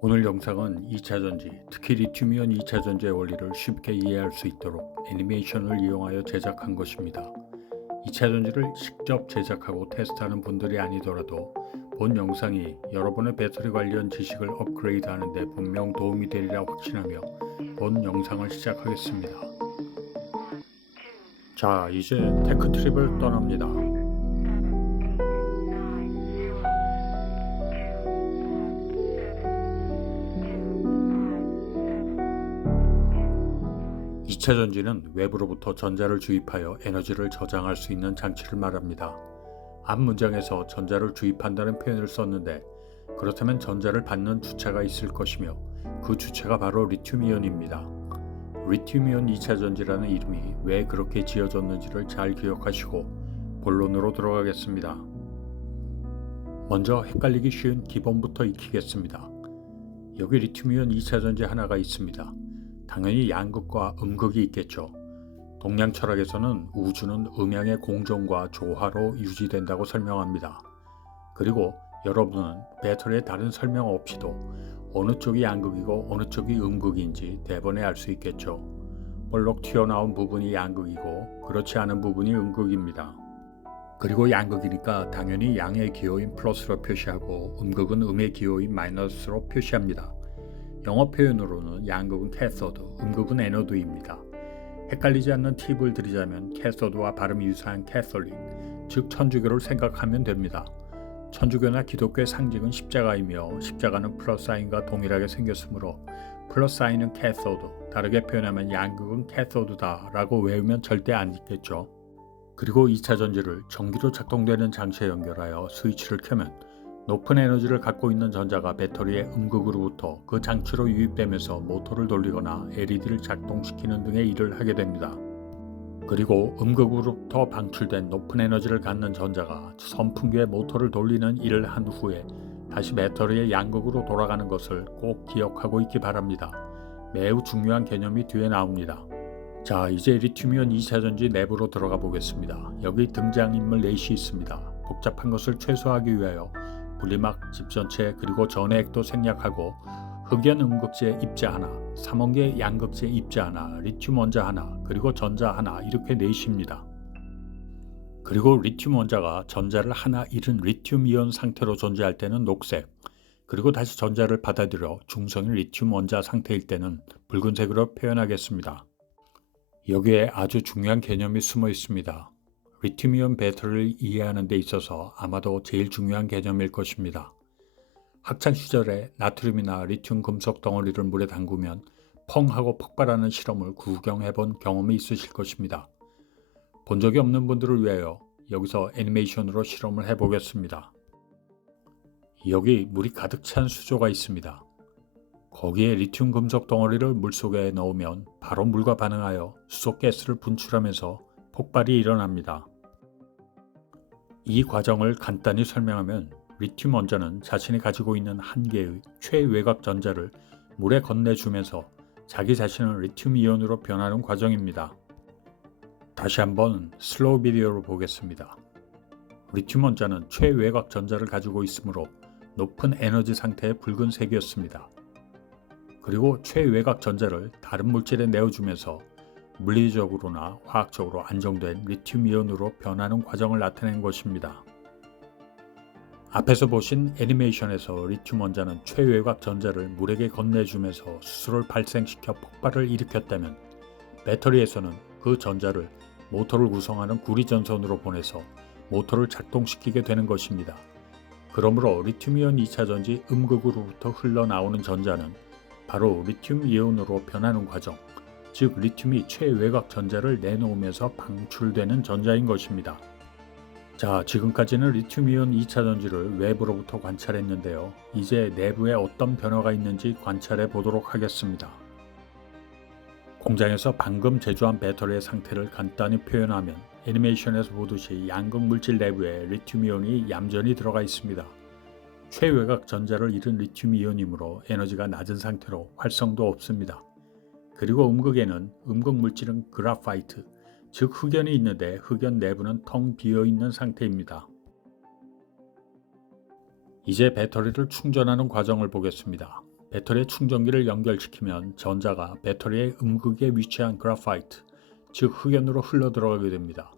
오늘 영상은 2차전지, 특히 리튬이온 2차전지의 원리를 쉽게 이해할 수 있도록 애니메이션을 이용하여 제작한 것입니다. 2차전지를 직접 제작하고 테스트하는 분들이 아니더라도 본 영상이 여러분의 배터리 관련 지식을 업그레이드하는 데 분명 도움이 되리라 확신하며 본 영상을 시작하겠습니다. 자, 이제 테크 트립을 떠납니다. 2차 전지는 외부로부터 전자를 주입하여 에너지를 저장할 수 있는 장치를 말합니다. 앞 문장에서 전자를 주입한다는 표현을 썼는데 그렇다면 전자를 받는 주체가 있을 것이며 그 주체가 바로 리튬이온입니다. 리튬이온 2차 전지라는 이름이 왜 그렇게 지어졌는지를 잘 기억하시고 본론으로 들어가겠습니다. 먼저 헷갈리기 쉬운 기본부터 익히겠습니다. 여기 리튬이온 2차 전지 하나가 있습니다. 당연히 양극과 음극이 있겠죠. 동양 철학에서는 우주는 음양의 공정과 조화로 유지된다고 설명합니다. 그리고 여러분은 배터리의 다른 설명 없이도 어느 쪽이 양극이고 어느 쪽이 음극인지 대번에 알 수 있겠죠. 볼록 튀어나온 부분이 양극이고 그렇지 않은 부분이 음극입니다. 그리고 양극이니까 당연히 양의 기호인 플러스로 표시하고 음극은 음의 기호인 마이너스로 표시합니다. 영어 표현으로는 양극은 캐서드, 음극은 에너드입니다. 헷갈리지 않는 팁을 드리자면 캐서드와 발음이 유사한 캐톨릭, 즉 천주교를 생각하면 됩니다. 천주교나 기독교의 상징은 십자가이며 십자가는 플러스 사인과 동일하게 생겼으므로 플러스 사인은 캐서드, 다르게 표현하면 양극은 캐서드다 라고 외우면 절대 안 잊겠죠. 그리고 2차 전지를 전기로 작동되는 장치에 연결하여 스위치를 켜면 높은 에너지를 갖고 있는 전자가 배터리의 음극으로부터 그 장치로 유입되면서 모터를 돌리거나 LED를 작동시키는 등의 일을 하게 됩니다. 그리고 음극으로부터 방출된 높은 에너지를 갖는 전자가 선풍기의 모터를 돌리는 일을 한 후에 다시 배터리의 양극으로 돌아가는 것을 꼭 기억하고 있기 바랍니다. 매우 중요한 개념이 뒤에 나옵니다. 자, 이제 리튬이온 2차 전지 내부로 들어가 보겠습니다. 여기 등장인물 넷이 있습니다. 복잡한 것을 최소화하기 위하여 분리막, 집전체, 그리고 전해액도 생략하고 흑연 음극재 입자 하나, 삼원계 양극재 입자 하나, 리튬 원자 하나, 그리고 전자 하나 이렇게 넷입니다. 그리고 리튬 원자가 전자를 하나 잃은 리튬 이온 상태로 존재할 때는 녹색, 그리고 다시 전자를 받아들여 중성인 리튬 원자 상태일 때는 붉은색으로 표현하겠습니다. 여기에 아주 중요한 개념이 숨어 있습니다. 리튬이온 배터리를 이해하는 데 있어서 아마도 제일 중요한 개념일 것입니다. 학창시절에 나트륨이나 리튬 금속 덩어리를 물에 담그면 펑 하고 폭발하는 실험을 구경해 본 경험이 있으실 것입니다. 본 적이 없는 분들을 위하여 여기서 애니메이션으로 실험을 해보겠습니다. 여기 물이 가득 찬 수조가 있습니다. 거기에 리튬 금속 덩어리를 물속에 넣으면 바로 물과 반응하여 수소 가스를 분출하면서 폭발이 일어납니다. 이 과정을 간단히 설명하면 리튬 원자는 자신이 가지고 있는 한 개의 최외곽 전자를 물에 건네주면서 자기 자신을 리튬 이온으로 변하는 과정입니다. 다시 한번 슬로우 비디오로 보겠습니다. 리튬 원자는 최외곽 전자를 가지고 있으므로 높은 에너지 상태의 붉은색이었습니다. 그리고 최외곽 전자를 다른 물질에 내어주면서 물리적으로나 화학적으로 안정된 리튬 이온으로 변하는 과정을 나타낸 것입니다. 앞에서 보신 애니메이션에서 리튬 원자는 최외곽 전자를 물에게 건네주면서 수소를 발생시켜 폭발을 일으켰다면 배터리에서는 그 전자를 모터를 구성하는 구리전선으로 보내서 모터를 작동시키게 되는 것입니다. 그러므로 리튬이온 2차 전지 음극으로부터 흘러나오는 전자는 바로 리튬 이온으로 변하는 과정, 즉 리튬이 최외곽 전자를 내놓으면서 방출되는 전자인 것입니다. 자, 지금까지는 리튬이온 2차 전지를 외부로부터 관찰했는데요. 이제 내부에 어떤 변화가 있는지 관찰해 보도록 하겠습니다. 공장에서 방금 제조한 배터리의 상태를 간단히 표현하면 애니메이션에서 보듯이 양극 물질 내부에 리튬이온이 얌전히 들어가 있습니다. 최외곽 전자를 잃은 리튬 이온이므로 에너지가 낮은 상태로 활성도 없습니다. 그리고 음극에는 음극 물질은 그라파이트, 즉 흑연이 있는데 흑연 내부는 텅 비어있는 상태입니다. 이제 배터리를 충전하는 과정을 보겠습니다. 배터리에 충전기를 연결시키면 전자가 배터리의 음극에 위치한 그래파이트, 즉 흑연으로 흘러들어가게 됩니다.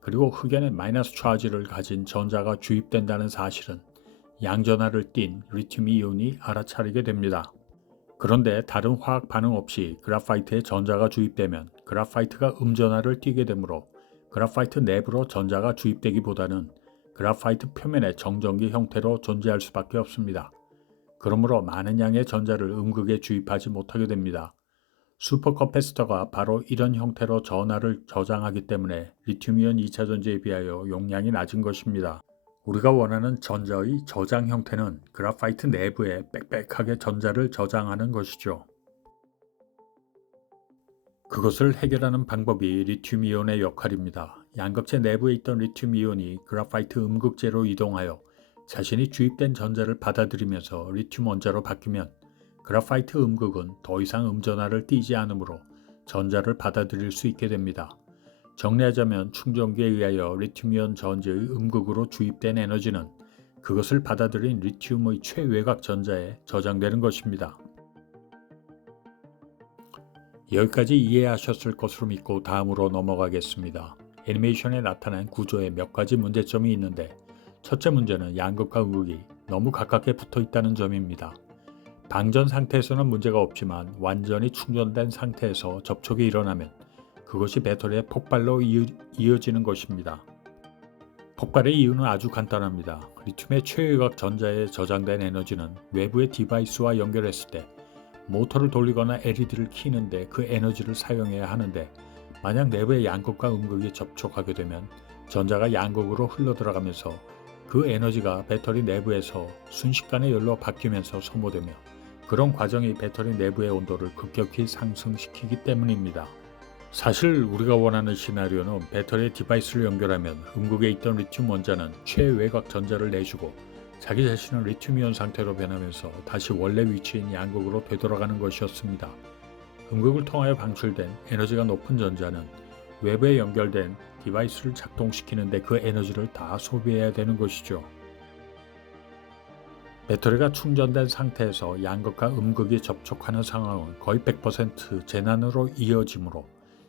그리고 흑연에 마이너스 차지를 가진 전자가 주입된다는 사실은 양전하를 띤 리튬 이온이 알아차리게 됩니다. 그런데 다른 화학 반응 없이 그래파이트에 전자가 주입되면 그래파이트가 음전하를 띠게 되므로 그래파이트 내부로 전자가 주입되기보다는 그래파이트 표면의 정전기 형태로 존재할 수밖에 없습니다. 그러므로 많은 양의 전자를 음극에 주입하지 못하게 됩니다. 슈퍼커패시터가 바로 이런 형태로 전하를 저장하기 때문에 리튬이온 2차 전지에 비하여 용량이 낮은 것입니다. 우리가 원하는 전자의 저장 형태는 그래파이트 내부에 빽빽하게 전자를 저장하는 것이죠. 그것을 해결하는 방법이 리튬이온의 역할입니다. 양극재 내부에 있던 리튬이온이 그래파이트 음극재로 이동하여 자신이 주입된 전자를 받아들이면서 리튬 원자로 바뀌면 그래파이트 음극은 더 이상 음전하를 띠지 않으므로 전자를 받아들일 수 있게 됩니다. 정리하자면 충전기에 의하여 리튬이온 전지의 음극으로 주입된 에너지는 그것을 받아들인 리튬의 최외곽 전자에 저장되는 것입니다. 여기까지 이해하셨을 것으로 믿고 다음으로 넘어가겠습니다. 애니메이션에 나타난 구조에 몇 가지 문제점이 있는데 첫째 문제는 양극과 음극이 너무 가깝게 붙어 있다는 점입니다. 방전 상태에서는 문제가 없지만 완전히 충전된 상태에서 접촉이 일어나면 그것이 배터리의 폭발로 이어지는 것입니다. 폭발의 이유는 아주 간단합니다. 리튬의 최외곽 전자에 저장된 에너지는 외부의 디바이스와 연결했을 때 모터를 돌리거나 LED를 켜는데 그 에너지를 사용해야 하는데 만약 내부의 양극과 음극이 접촉하게 되면 전자가 양극으로 흘러들어가면서 그 에너지가 배터리 내부에서 순식간에 열로 바뀌면서 소모되며 그런 과정이 배터리 내부의 온도를 급격히 상승시키기 때문입니다. 사실 우리가 원하는 시나리오는 배터리에 디바이스를 연결하면 음극에 있던 리튬 원자는 최외곽 전자를 내주고 자기 자신은 리튬이온 상태로 변하면서 다시 원래 위치인 양극으로 되돌아가는 것이었습니다. 음극을 통하여 방출된 에너지가 높은 전자는 외부에 연결된 디바이스를 작동시키는데 그 에너지를 다 소비해야 되는 것이죠. 배터리가 충전된 상태에서 양극과 음극이 접촉하는 상황은 거의 100% 재난으로 이어지므로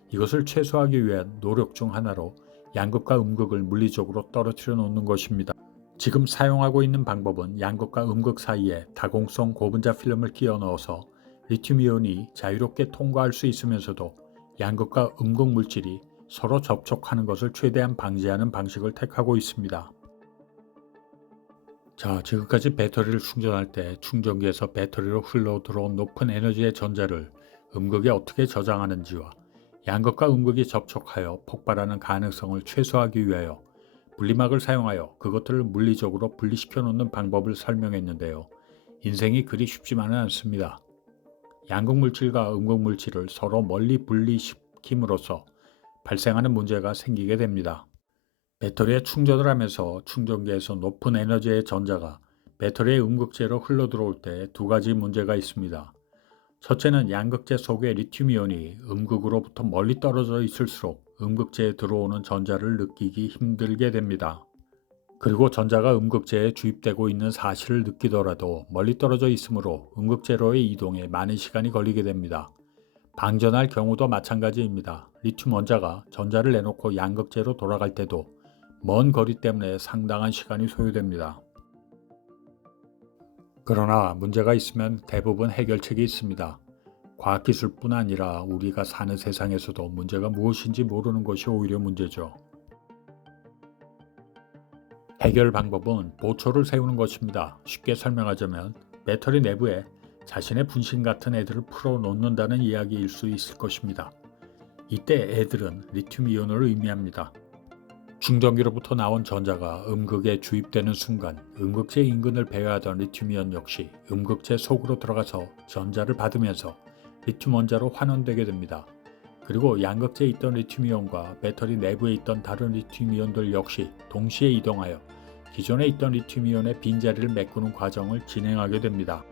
이것을 최소화하기 위한 노력 중 하나로 양극과 음극을 물리적으로 떨어뜨려 놓는 것입니다. 지금 사용하고 있는 방법은 양극과 음극 사이에 다공성 고분자 필름을 끼워 넣어서 리튬이온이 자유롭게 통과할 수 있으면서도 양극과 음극 물질이 서로 접촉하는 것을 최대한 방지하는 방식을 택하고 있습니다. 자, 지금까지 배터리를 충전할 때 충전기에서 배터리로 흘러 들어온 높은 에너지의 전자를 음극에 어떻게 저장하는지와 양극과 음극이 접촉하여 폭발하는 가능성을 최소화하기 위하여 분리막을 사용하여 그것들을 물리적으로 분리시켜 놓는 방법을 설명했는데요. 인생이 그리 쉽지만은 않습니다. 양극 물질과 음극 물질을 서로 멀리 분리시킴으로써 발생하는 문제가 생기게 됩니다. 배터리에 충전을 하면서 충전기에서 높은 에너지의 전자가 배터리의 음극재로 흘러 들어올 때 두 가지 문제가 있습니다. 첫째는 양극재 속의 리튬이온이 음극으로부터 멀리 떨어져 있을수록 음극재에 들어오는 전자를 느끼기 힘들게 됩니다. 그리고 전자가 음극재에 주입되고 있는 사실을 느끼더라도 멀리 떨어져 있으므로 음극재로의 이동에 많은 시간이 걸리게 됩니다. 방전할 경우도 마찬가지입니다. 리튬 원자가 전자를 내놓고 양극재로 돌아갈 때도 먼 거리 때문에 상당한 시간이 소요됩니다. 그러나 문제가 있으면 대부분 해결책이 있습니다. 과학기술뿐 아니라 우리가 사는 세상에서도 문제가 무엇인지 모르는 것이 오히려 문제죠. 해결 방법은 보초를 세우는 것입니다. 쉽게 설명하자면 배터리 내부에 자신의 분신 같은 애들을 풀어놓는다는 이야기일 수 있을 것입니다. 이때 애들은 리튬이온을 의미합니다. 충전기로부터 나온 전자가 음극에 주입되는 순간 음극재 인근을 배회하던 리튬이온 역시 음극재 속으로 들어가서 전자를 받으면서 리튬 원자로 환원되게 됩니다. 그리고 양극재에 있던 리튬이온과 배터리 내부에 있던 다른 리튬이온들 역시 동시에 이동하여 기존에 있던 리튬이온의 빈자리를 메꾸는 과정을 진행하게 됩니다.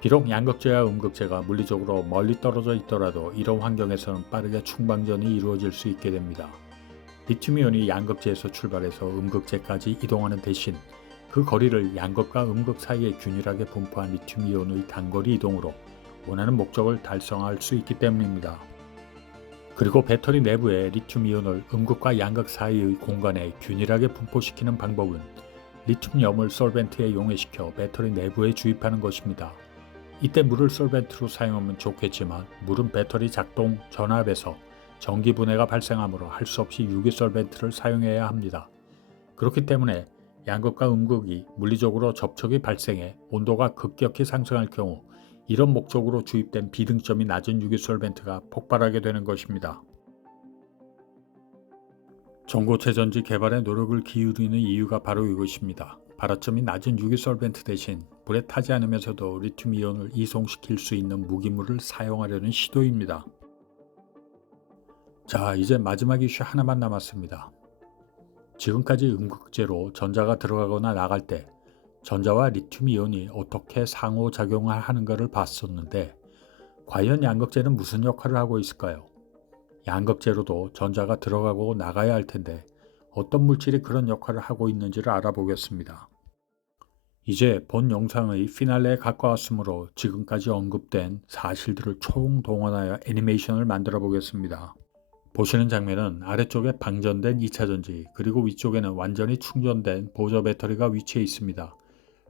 비록 양극재와 음극재가 물리적으로 멀리 떨어져 있더라도 이런 환경에서는 빠르게 충방전이 이루어질 수 있게 됩니다. 리튬이온이 양극재에서 출발해서 음극재까지 이동하는 대신 그 거리를 양극과 음극 사이에 균일하게 분포한 리튬이온의 단거리 이동으로 원하는 목적을 달성할 수 있기 때문입니다. 그리고 배터리 내부에 리튬이온을 음극과 양극 사이의 공간에 균일하게 분포시키는 방법은 리튬염을 솔벤트에 용해시켜 배터리 내부에 주입하는 것입니다. 이때 물을 솔벤트로 사용하면 좋겠지만 물은 배터리 작동 전압에서 전기 분해가 발생하므로 할 수 없이 유기 솔벤트를 사용해야 합니다. 그렇기 때문에 양극과 음극이 물리적으로 접촉이 발생해 온도가 급격히 상승할 경우 이런 목적으로 주입된 비등점이 낮은 유기 솔벤트가 폭발하게 되는 것입니다. 전고체 전지 개발에 노력을 기울이는 이유가 바로 이것입니다. 발화점이 낮은 유기 솔벤트 대신 불에 타지 않으면서도 리튬이온을 이송시킬 수 있는 무기물을 사용하려는 시도입니다. 자, 이제 마지막 이슈 하나만 남았습니다. 지금까지 음극재로 전자가 들어가거나 나갈 때 전자와 리튬이온이 어떻게 상호작용을 하는가를 봤었는데 과연 양극재는 무슨 역할을 하고 있을까요? 양극재로도 전자가 들어가고 나가야 할 텐데 어떤 물질이 그런 역할을 하고 있는지를 알아보겠습니다. 이제 본 영상의 피날레에 가까웠으므로 지금까지 언급된 사실들을 총동원하여 애니메이션을 만들어 보겠습니다. 보시는 장면은 아래쪽에 방전된 2차전지 그리고 위쪽에는 완전히 충전된 보조 배터리가 위치해 있습니다.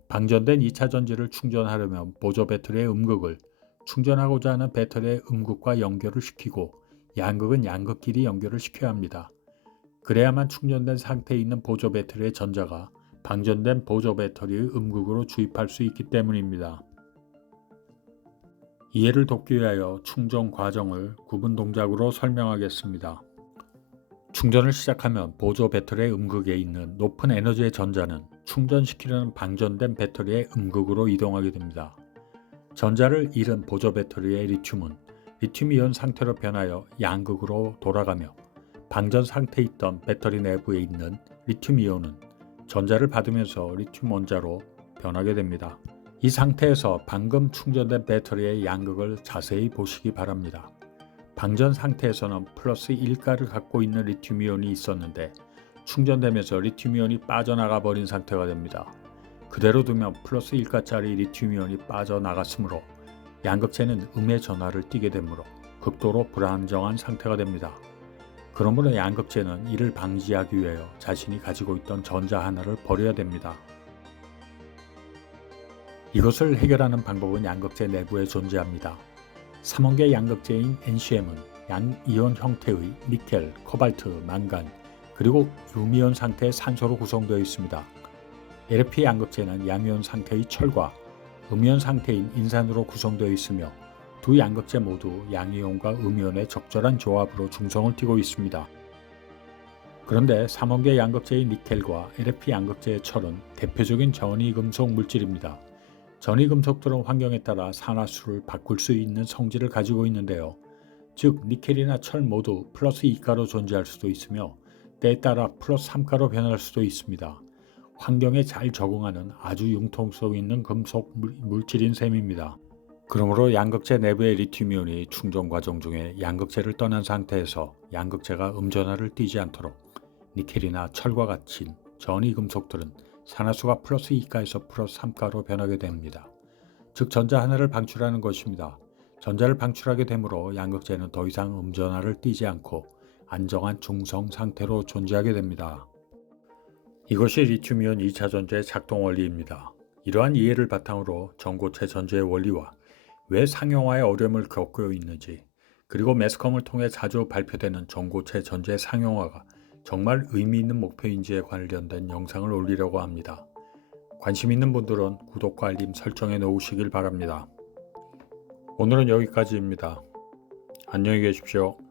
방전된 2차전지를 충전하려면 보조 배터리의 음극을 충전하고자 하는 배터리의 음극과 연결을 시키고 양극은 양극끼리 연결을 시켜야 합니다. 그래야만 충전된 상태에 있는 보조 배터리의 전자가 방전된 보조 배터리의 음극으로 주입할 수 있기 때문입니다. 이해를 돕기 위하여 충전 과정을 구분 동작으로 설명하겠습니다. 충전을 시작하면 보조 배터리의 음극에 있는 높은 에너지의 전자는 충전시키려는 방전된 배터리의 음극으로 이동하게 됩니다. 전자를 잃은 보조 배터리의 리튬은 리튬이온 상태로 변하여 양극으로 돌아가며 방전 상태에 있던 배터리 내부에 있는 리튬이온은 전자를 받으면서 리튬 원자로 변하게 됩니다. 이 상태에서 방금 충전된 배터리의 양극을 자세히 보시기 바랍니다. 방전 상태에서는 플러스 1가를 갖고 있는 리튬이온이 있었는데 충전되면서 리튬이온이 빠져나가 버린 상태가 됩니다. 그대로 두면 플러스 1가짜리 리튬이온이 빠져나갔으므로 양극재는 음의 전하를 띠게 되므로 극도로 불안정한 상태가 됩니다. 그러므로 양극재는 이를 방지하기 위하여 자신이 가지고 있던 전자 하나를 버려야 됩니다. 이것을 해결하는 방법은 양극재 내부에 존재합니다. 3원계 양극재인 NCM은 양이온 형태의 니켈, 코발트, 망간, 그리고 음이온 상태의 산소로 구성되어 있습니다. LFP 양극재는 양이온 상태의 철과 음이온 상태인 인산으로 구성되어 있으며 두 양극재 모두 양이온과 음이온의 적절한 조합으로 중성을 띠고 있습니다. 그런데 3원계 양극재의 니켈과 LFP 양극재의 철은 대표적인 전이금속 물질입니다. 전이금속들은 환경에 따라 산화수를 바꿀 수 있는 성질을 가지고 있는데요. 즉 니켈이나 철 모두 플러스 2가로 존재할 수도 있으며 때에 따라 플러스 3가로 변할 수도 있습니다. 환경에 잘 적응하는 아주 융통성 있는 금속 물질인 셈입니다. 그러므로 양극재 내부의 리튬이온이 충전 과정 중에 양극재를 떠난 상태에서 양극재가 음전하를 띠지 않도록 니켈이나 철과 같은 전이금속들은 산화수가 플러스 2가에서 플러스 3가로 변하게 됩니다. 즉 전자 하나를 방출하는 것입니다. 전자를 방출하게 되므로 양극재는 더 이상 음전하를 띠지 않고 안정한 중성 상태로 존재하게 됩니다. 이것이 리튬이온 2차 전지의 작동 원리입니다. 이러한 이해를 바탕으로 전고체 전지의 원리와 왜 상용화에 어려움을 겪고 있는지, 그리고 매스컴을 통해 자주 발표되는 전고체 전지의 상용화가 정말 의미 있는 목표인지에 관련된 영상을 올리려고 합니다. 관심 있는 분들은 구독과 알림 설정해 놓으시길 바랍니다. 오늘은 여기까지입니다. 안녕히 계십시오.